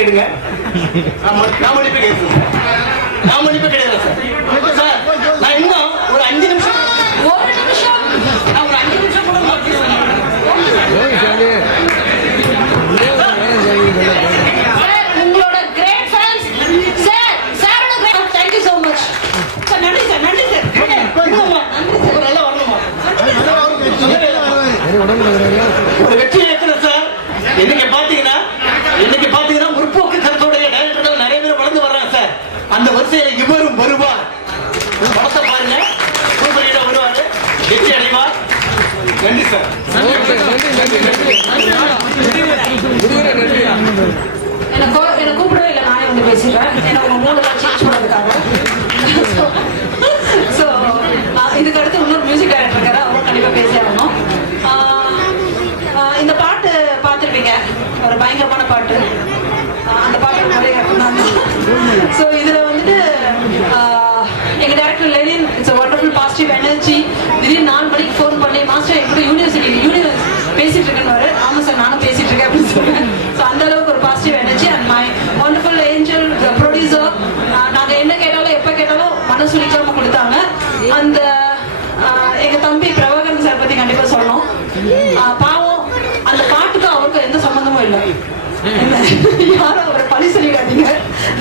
கேளுங்க. நான் ம- கேட்குறேன் நான் மன்னிப்பு கிடையாது சார் சார் நான் இன்னும் ஒரு அஞ்சு நிமிஷம் ஒரு நிமிஷம் நான் ஒரு அஞ்சு நிமிஷம் கூட மாற்றி சார் உங்களோட கிரேட் ஃபேன்ஸ் சார் சாரோட great thank you so much sir நன்றி சார் நன்றி சார் ஒரு நல்லா வரணுமா ஒரு வெற்றி இயக்குனர் சார் இன்னைக்கு பாத்தீங்கன்னா இன்னைக்கு பாத்தீங்கன்னா முற்போக்கு கருத்துடைய டைரக்டர்கள் நிறைய பேர் வளர்ந்து வர்றாங்க சார் அந்த வரிசையில இவரும் வருவார். படத்தை பாருங்க. சூப்பர் வருவாரு. வெற்றி அடைவார். நன்றி சார். என்ன கூப்பிடவே இல்லை நானே வந்து பேசிடுறேன். ஏன்னா உங்க மூணு சேஞ்ச் பண்ணதுக்காக. ஸோ இதுக்கு அடுத்து இன்னொரு மியூசிக் டைரக்டர் இருக்காரு அவரும் கண்டிப்பா பேசி ஆகணும். இந்த பாட்டு பார்த்துருப்பீங்க. ஒரு பயங்கரமான பாட்டு. அந்த பாட்டு நிறைய ஸோ இதில் வந்துட்டு எங்கள் director Lenin it's wonderful positive energy திடீர்னு நாலு மணிக்கு ஃபோன் பண்ணி மாஸ்டர் எப்படி யூனிவர்சிட்டி யூனிவர்ஸ் பேசிட்டு இருக்கேன்னு ஆமாம் சார் நானும் பேசிட்டு இருக்கேன் அப்படின்னு சொல்லுவேன். ஸோ அந்த அளவுக்கு ஒரு positive energy and my wonderful angel producer நாங்கள் என்ன கேட்டாலும் எப்போ கேட்டாலும் மனசு நிக்காம கொடுத்தாங்க. அந்த எங்கள் தம்பி பிரபாகரன் சார் பற்றி கண்டிப்பாக சொல்லணும். பாவம் அந்த பாட்டுக்கும் அவருக்கும் எந்த சம்மந்தமும் இல்லை. யாரும் அவரை பழி சொல்லிடாதீங்க.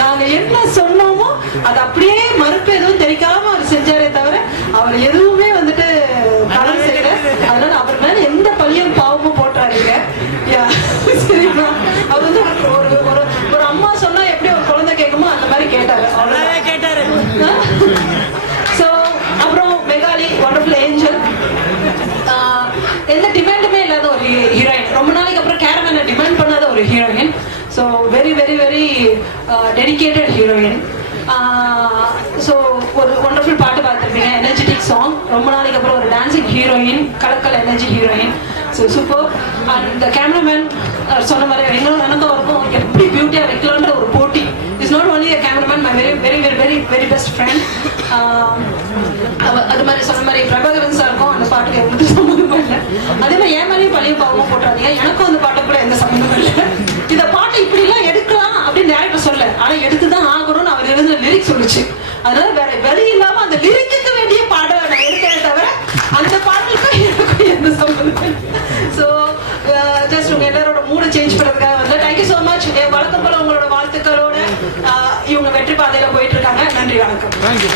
நாங்க என்ன சொன்னோமோ அது அப்படியே மறுப்பு எதுவும் தெரிக்காம அவர் செஞ்சாரே தவிர அவர் எதுவுமே வந்துட்டு பலன் செய்யல. அதனால அவர் மேல எந்த பழியும் பாவமும் போட்டாருங்க. சரிங்களா அவர் வந்து ஒரு ஒரு அம்மா சொன்னா எப்படி ஒரு குழந்தை கேட்குமோ அந்த மாதிரி கேட்டாரு. கேட்டாரு ஸோ அப்புறம் மெகாலி ஒண்டர்ஃபுல் ஏஞ்சல் எந்த டிமாண்டுமே இல்லாத ஒரு ஹீரோயின் ரொம்ப நாளைக்கு அப்புறம் கேரமேனை டிமாண்ட் பண்ணாத ஒரு heroine so very very very dedicated heroine so ஒரு ஒண்டர்ஃபுல் பாட்டு பார்த்துருப்பீங்க எனர்ஜெட்டிக் சாங் ரொம்ப நாளைக்கு அப்புறம் ஒரு dancing heroine Kalakkal energy heroine so super and இந்த கேமராமேன் சொன்ன மாதிரி எங்களும் எனக்கும் இருக்கும். எப்படி பியூட்டியாக வைக்கலான்ற ஒரு போட்டி. Is not only a cameraman my very very very very very best friend அது மாதிரி சொன்ன மாதிரி பிரபாகரன் சாருக்கும் அந்த பாட்டுக்கு அதே மாதிரி ஏன் மேலேயும் பழைய பாவமும் போட்டுறாதீங்க. எனக்கும் அந்த பாட்டு கூட எந்த சம்மந்தமும் இல்லை. இந்த பாட்டை இப்படி எல்லாம் எடுக்கலாம் அப்படின்னு டேரக்டர் சொல்ல ஆனா எடுத்துதான் ஆகணும்னு அவர் எழுதுன லிரிக் சொல்லுச்சு. அதனால வேற வழி இல்லாம அந்த லிரிக்கு வேண்டிய பாடலை நான் எடுக்கிறேன் தவிர அந்த பாடலுக்கும் எனக்கும் எந்த சம்மந்தம் ஸோ ஜஸ்ட் உங்க எல்லாரோட மூடு சேஞ்ச் பண்றதுக்காக வந்து தேங்க்யூ ஸோ மச் வழக்கம் போல உங்களோட வாழ்த்துக்களோட uh, இவங்க வெற்றி பாதையில போயிட்டு இருக்காங்க. நன்றி வணக்கம். தேங்க்யூ